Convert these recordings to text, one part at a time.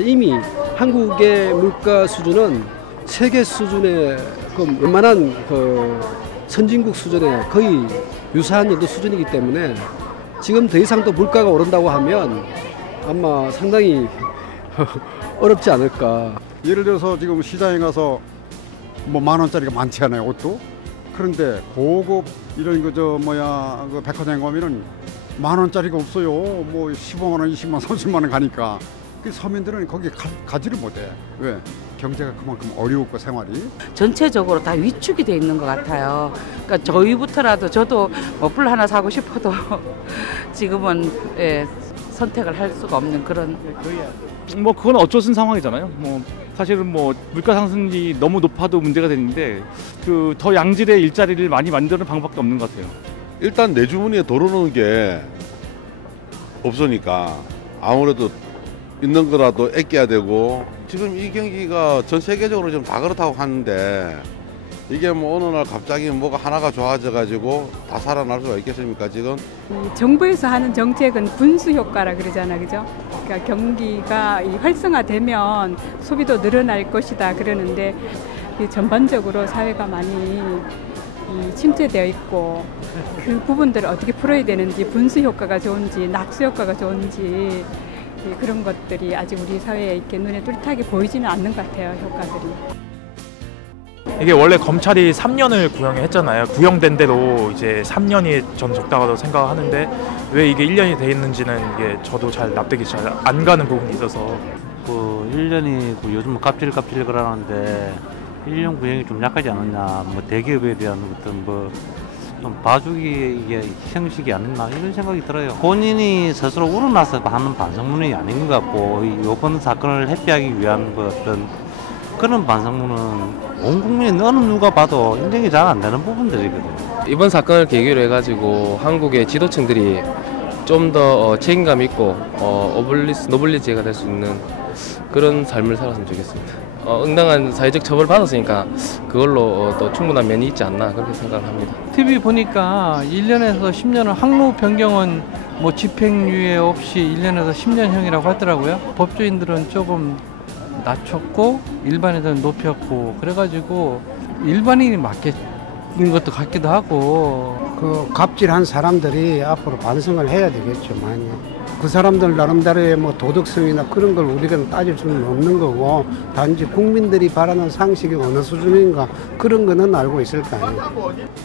이미 한국의 물가 수준은 세계 수준의 그 웬만한 그 선진국 수준에 거의 유사한 정도 수준이기 때문에 지금 더 이상 또 물가가 오른다고 하면 아마 상당히 어렵지 않을까. 예를 들어서 지금 시장에 가서 뭐 만 원짜리가 많지 않아요 옷도? 그런데 고급 이런 그저 뭐야 그 백화점 가면은 만 원짜리가 없어요. 뭐 15만 원 20만 원 30만 원 가니까 그 서민들은 거기 가, 가지를 못해 왜 경제가 그만큼 어려웠고 생활이 전체적으로 다 위축이 돼 있는 것 같아요. 그러니까 저희부터라도 저도 뭐불 하나 사고 싶어도 지금은 예, 선택을 할 수가 없는 그런 뭐 그건 어쩔 수 없는 상황이잖아요. 뭐 사실은 뭐 물가 상승이 너무 높아도 문제가 되는데 그 더 양질의 일자리를 많이 만드는 방법밖에 없는 것 같아요. 일단 내 주머니에 들어오는 게 없으니까 아무래도 있는 거라도 아껴야 되고 지금 이 경기가 전 세계적으로 지금 다 그렇다고 하는데 이게 뭐 어느 날 갑자기 뭐가 하나가 좋아져 가지고 다 살아날 수가 있겠습니까 지금 이 정부에서 하는 정책은 분수 효과라 그러잖아, 그죠? 그러니까 경기가 이 활성화되면 소비도 늘어날 것이다 그러는데 이 전반적으로 사회가 많이 이 침체되어 있고 그 부분들을 어떻게 풀어야 되는지 분수 효과가 좋은지 낙수 효과가 좋은지 이 그런 것들이 아직 우리 사회에 이렇게 눈에 뚜렷하게 보이지는 않는 것 같아요, 효과들이. 이게 원래 검찰이 3년을 구형했잖아요. 구형된 대로 이제 3년이 저는 적당하다고 생각하는데 왜 이게 1년이 돼 있는지는 이게 저도 잘 납득이 잘 안 가는 부분이 있어서 그 1년이 그 요즘 갑질갑질 그러는데 1년 구형이 좀 약하지 않았냐 뭐 대기업에 대한 어떤 뭐 좀 봐주기 이게 형식이 아니었나 이런 생각이 들어요. 본인이 스스로 우러나서 하는 반성문이 아닌 것 같고 이 이번 사건을 회피하기 위한 그 어떤 그런 반성문은 온 국민이 어느 누가 봐도 인정이 잘 안 되는 부분들이거든요. 이번 사건을 계기로 해가지고 한국의 지도층들이 좀 더 책임감 있고 어, 오블리스 노블리지가 될 수 있는 그런 삶을 살았으면 좋겠습니다. 어, 응당한 사회적 처벌 받았으니까 그걸로 어, 또 충분한 면이 있지 않나 그렇게 생각을 합니다. TV 보니까 1년에서 10년은 항로 변경은 뭐 집행유예 없이 1년에서 10년형이라고 하더라고요. 법조인들은 조금 낮췄고 일반인들은 높였고 그래가지고 일반인이 맞겠는 것도 같기도 하고 그 갑질한 사람들이 앞으로 반성을 해야 되겠죠, 많이. 그 사람들 나름대로의 뭐 도덕성이나 그런 걸 우리가 따질 수는 없는 거고 단지 국민들이 바라는 상식이 어느 수준인가 그런 거는 알고 있을 거 아니에요.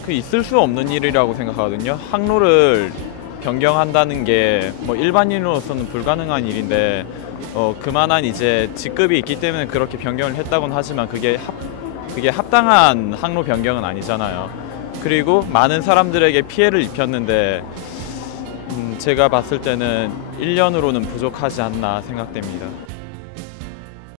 그 있을 수 없는 일이라고 생각하거든요. 항로를 변경한다는 게 뭐 일반인으로서는 불가능한 일인데 어 그만한 이제 직급이 있기 때문에 그렇게 변경을 했다고는 하지만 그게 합 그게 합당한 항로 변경은 아니잖아요. 그리고 많은 사람들에게 피해를 입혔는데 음 제가 봤을 때는 1년으로는 부족하지 않나 생각됩니다.